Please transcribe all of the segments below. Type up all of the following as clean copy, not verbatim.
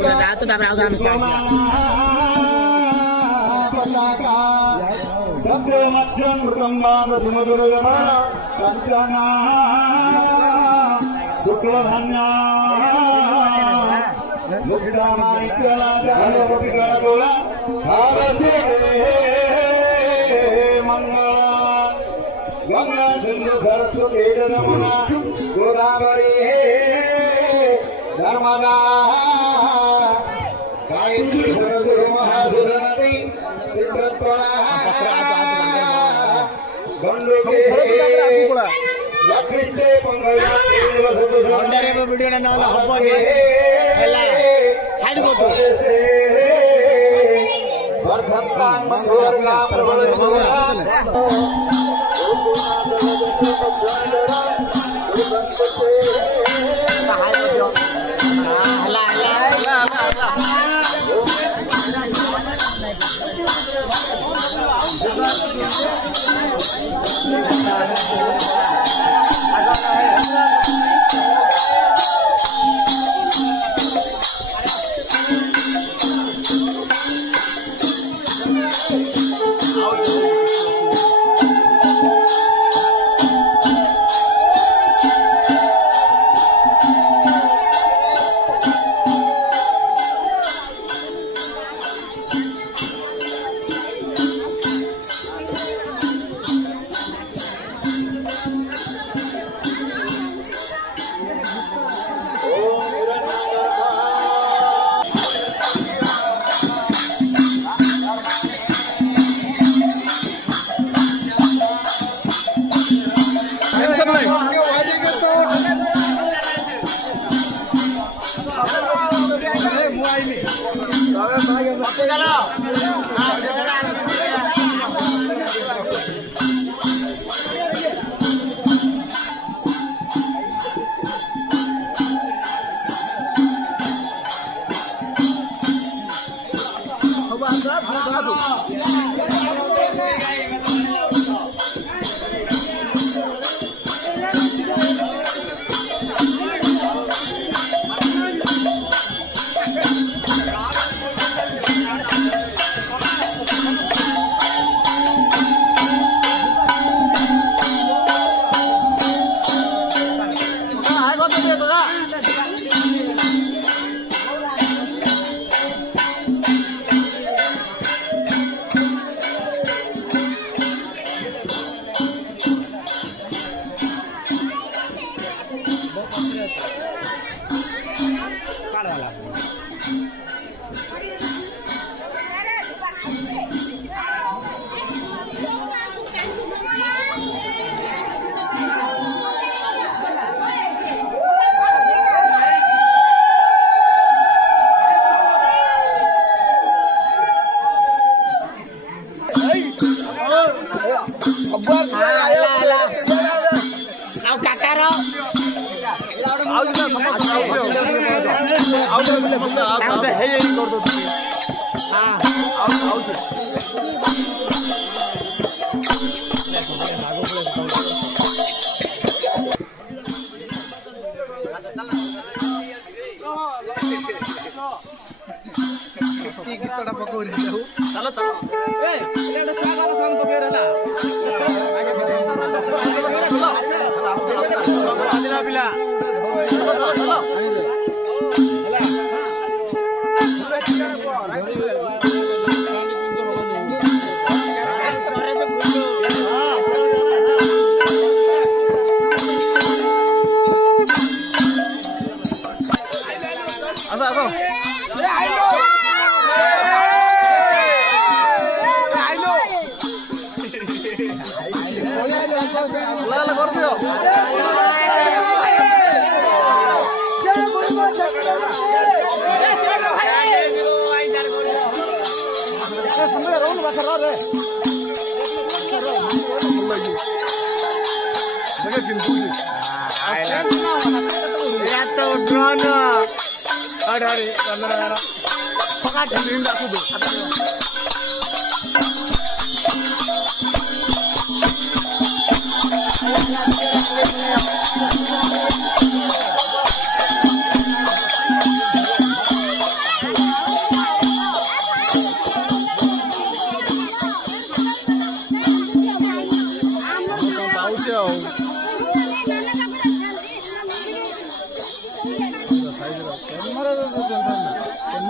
Udah jatuh tapi aku sama siapa? शाखा तत्र मध्यं मृतंबादधिमधुरगमा कंचना शुक्लधन्या मुक्तामाणिक्यलाजालोपिगणगोला भारते मंगला गंगा सिंधु सरस्वती यमुना गोदावरी नर्मदा गायत्री सरस्वती महासुरनदी चित्रत्वना गंडोके लक्ष्मीचे पंगया अंडरे वीडियो ना हबनी हैला साइड को तो वर्धमान मंगोरला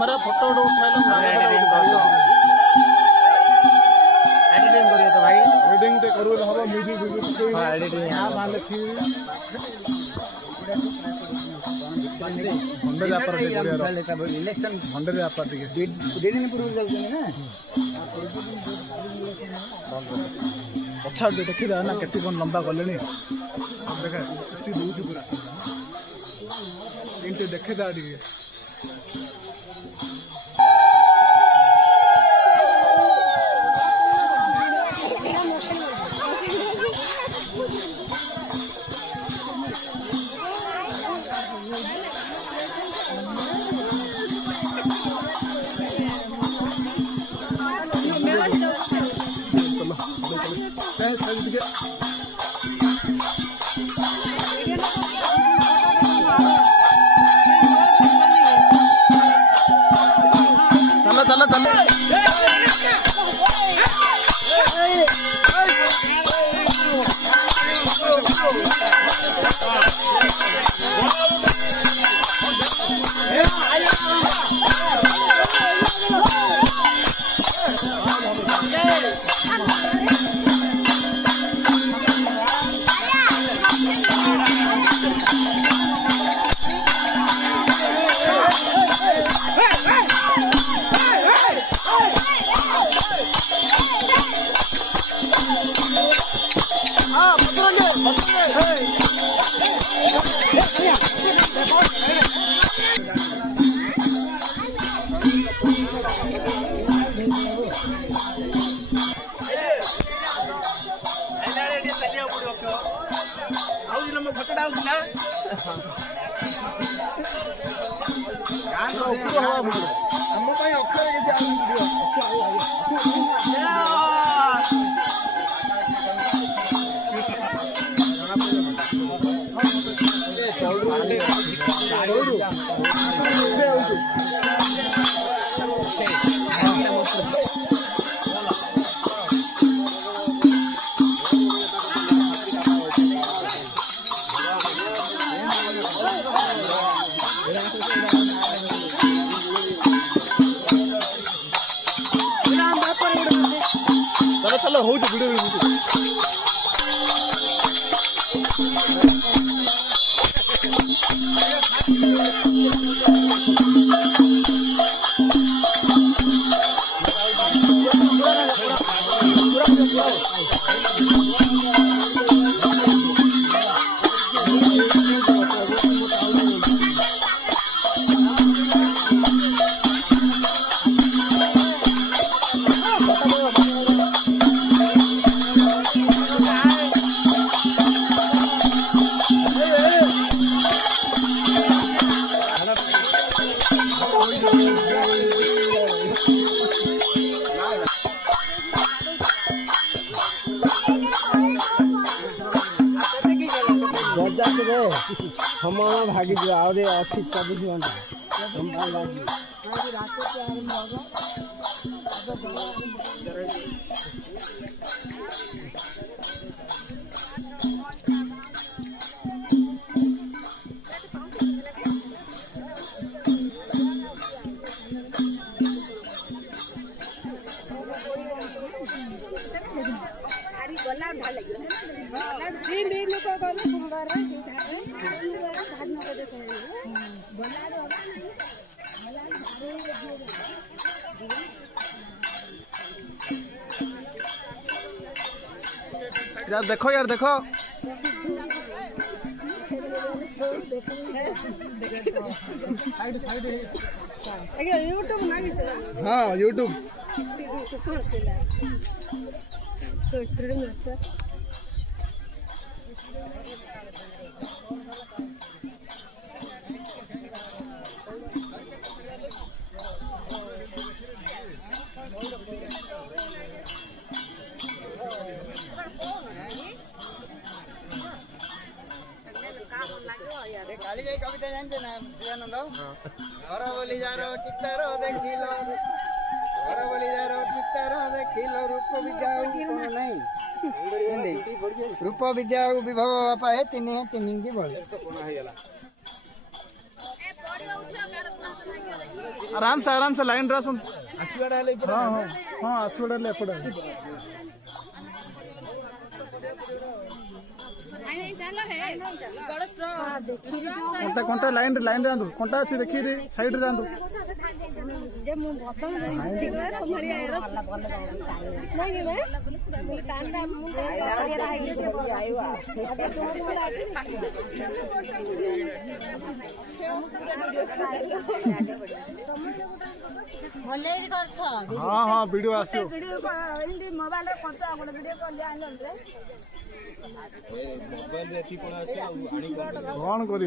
कैमरा फोटो उठाइलो एडिटिंग करिए तो भाई एडिटिंग ते करू हबो म्यूजिक वीडियो हां एडिटिंग हां मान लेखी भंडे व्यापार टे करिया इलेक्शन भंडे व्यापार टे दे दिन पूर्व जाउ ना अच्छा देखि ना केती कोन लंबा गलेनी देखा केती दूर पूरा इनते देखे दा दी चलो चलो चलो चलो चलो हो वीडियो हमारा भागी जो आरे अच्छी 24 घंटा हम भागी यार देखो यार देखो यूट्यूब हाँ यूट्यूब काली जाई कविता जानते ना शिवानंद घर बोली जारो चित्तारो देखिलो घर बोली जारो चित्तारो देखिलो रूप विद्या कोन नहीं हिंदी रूप विद्या विभव बापा है तीन की बोल कोन है गेला आराम से लाइन रा सुन हाँ हाँ हाँ आसुड़ा ले एपटे कंटा लाइन जातु कंटा अच्छी देखिए साइड रे जातु हाँ हाँ वीडियो आसो मोबाइल कौन कर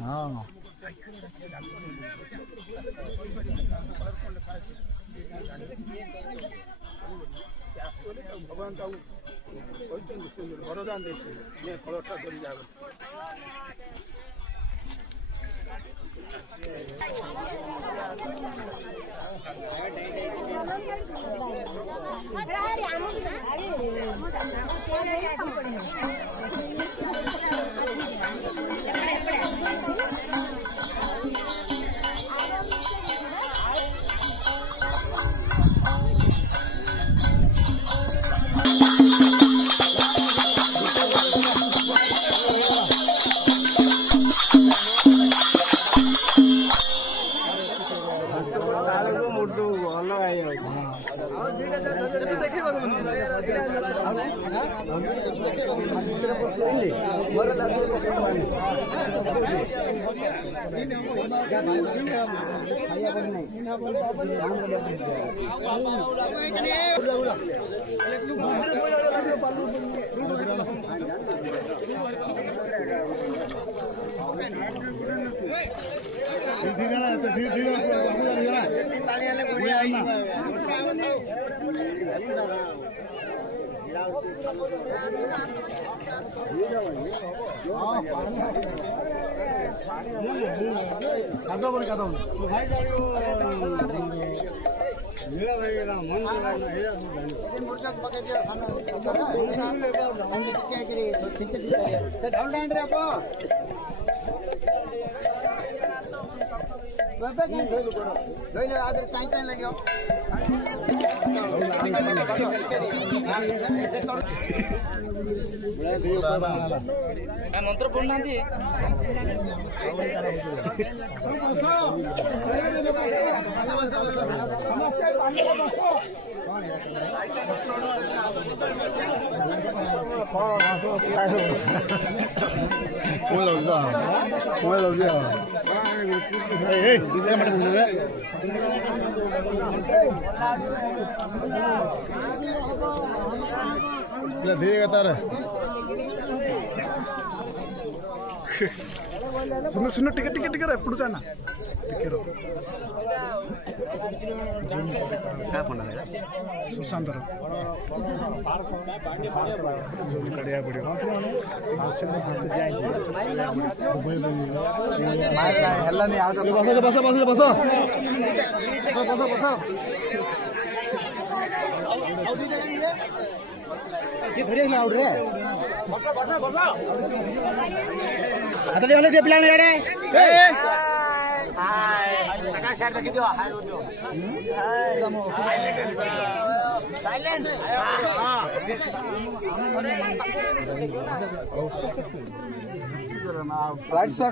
हाँ भगवान वरदान देते फलटा कर मंत्र पढ़ना धीरे तार सुनो सुनो टिके टिके टिके एपड़ जाना सुशांत कड़िया पड़ो बस बस बस बस बस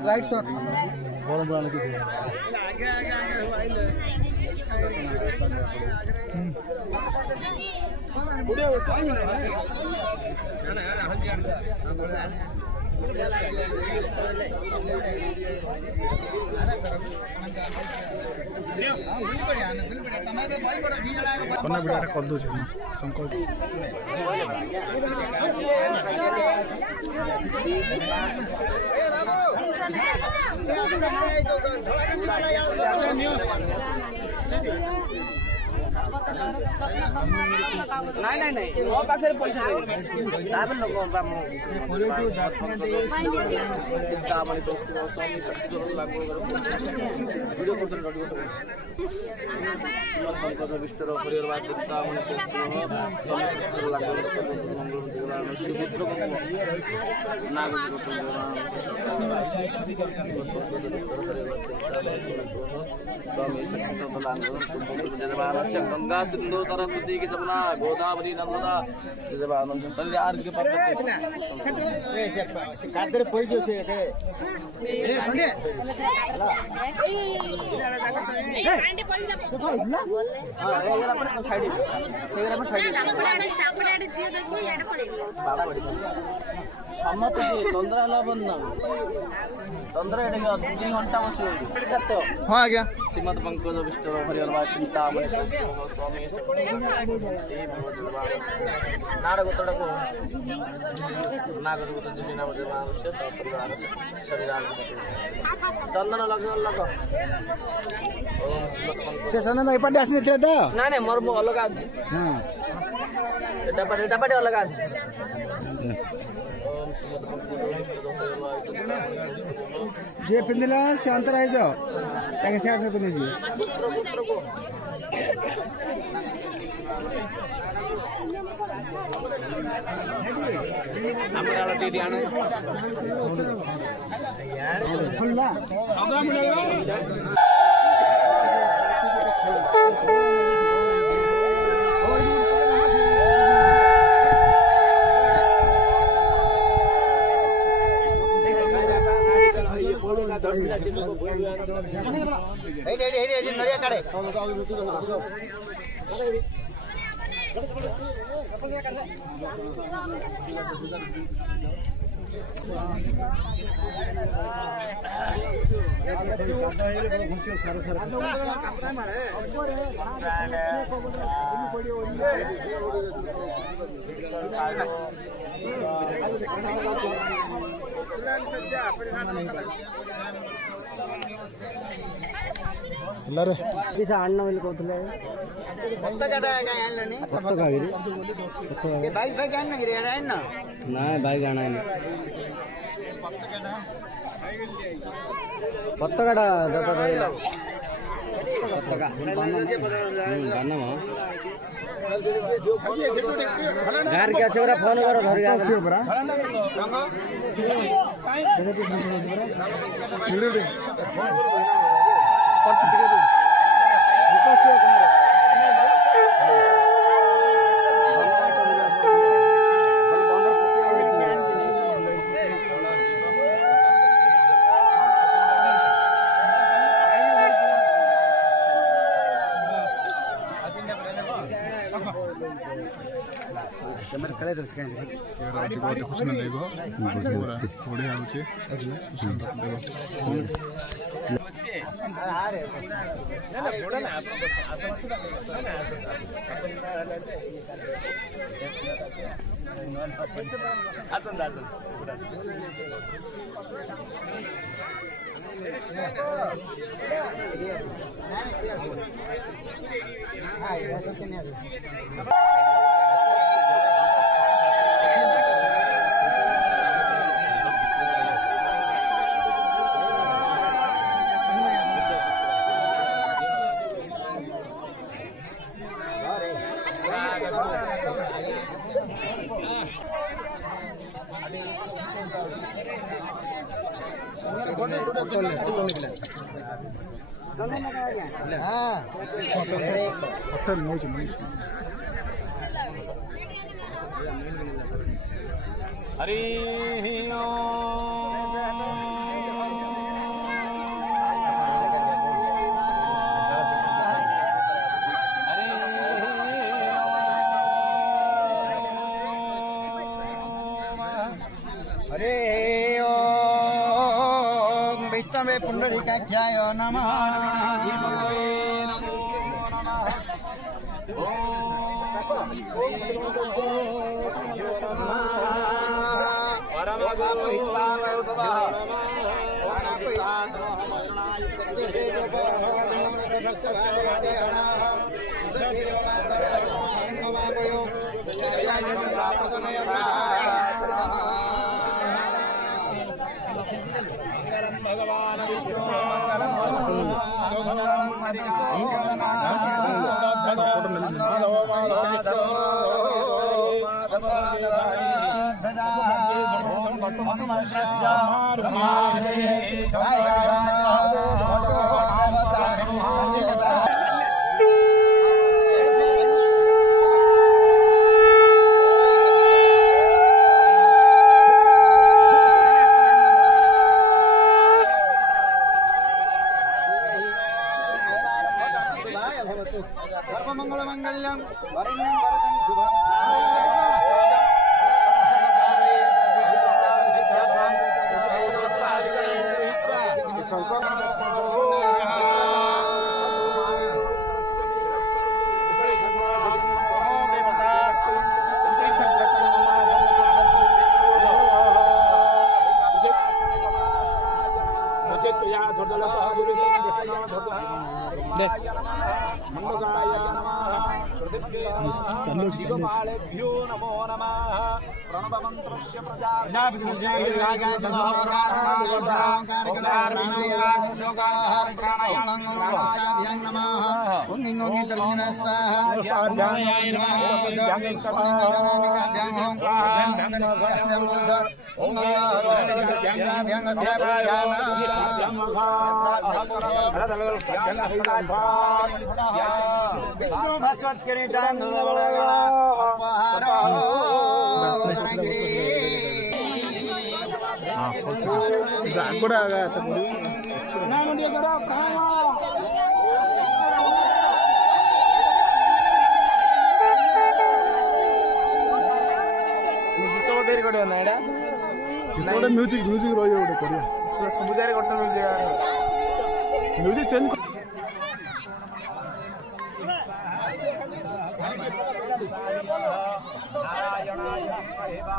राइट शॉट कर दो संकल्प नहीं वो पाखे पैसा लोक गंगा सिंधु सरस्वती की जमुना गोदावरी नर्मदा आरोग्य ସମସ୍ତେ ତନ୍ଦ୍ରା ହେଲା ବନ୍ଦ ତନ୍ଦ୍ରା ଏଠି 2 ଘଣ୍ଟା ବସିବ ହଁ ଆଜ୍ଞା ଶ୍ରୀମଦ ପଙ୍କଜ ବିଷ୍ଣୁ ହରିହର ଚିନ୍ତାମଣି ସ୍ୱାମୀ ନାଡ଼ ଗୋତଡ଼ାକୁ ନାଗର ଗୋତ ଜିଲ୍ଲି ନାମ ଶରୀର ଚନ୍ଦନ ଲଗ ସେ ସନ୍ଦନ ଏପଟେ ଆସିନଥିଲେ ତ ନାଇଁ ନାଇଁ ମୋର ମୁଁ ଅଲଗା ଅଛି ଏଟା ପାଟେ ଅଲଗା ଅଛି ସେ ପିନ୍ଧିଲା ସେ ଅନ୍ତର ହେଇଯାଅ ତାକେ ସିଆଡ଼େ ପିନ୍ଧିଯିବେ ନଡ଼ିଆ କାଢେ ಅಣ್ಣ ಇಲ್ಲಿ ಕೂತಲೆ बाइक बाइक आना गिरे है ना ना बाइक आना है पत्तगड़ दादा भाई पत्तगा गार के चोरा फोन करो धर गया पुंडरीकाख्याय नमः सर्वमंगलमंगल्यं वरण्यं वरदं शुभं चलो नमो नमः प्रणवमन्त्रस्य विष्णु भास्वत किरीटं म्यूजिक म्यूजिक रही गोटे करिया ସବୁଜାରେ ଗୋଟେ म्यूजिक चेंज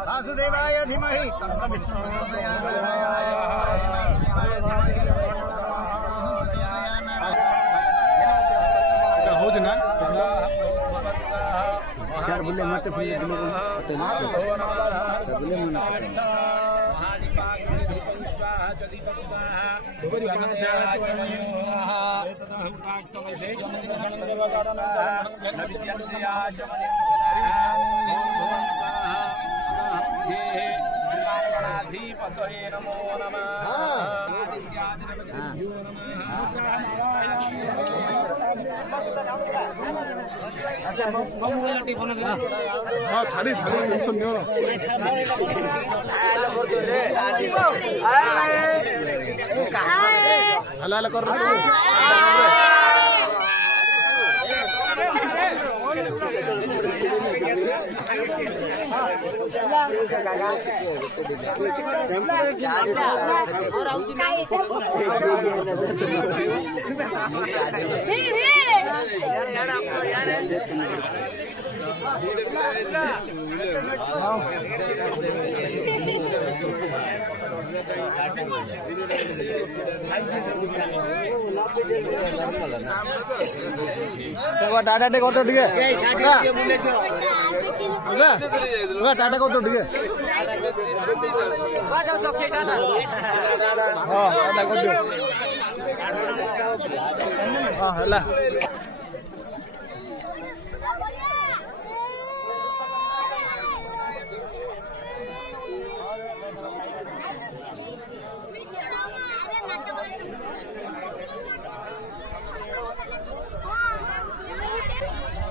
वासुदेवाय धीमहि तन्नो विष्णु हो जना चार बोले मत बोले नमो हाँ छाड़ी छाड़ी टेंशन नहीं हला हला कर टाटा टे कर ठीक है टाटा कर ठीक है हाँ टाटा कर हाँ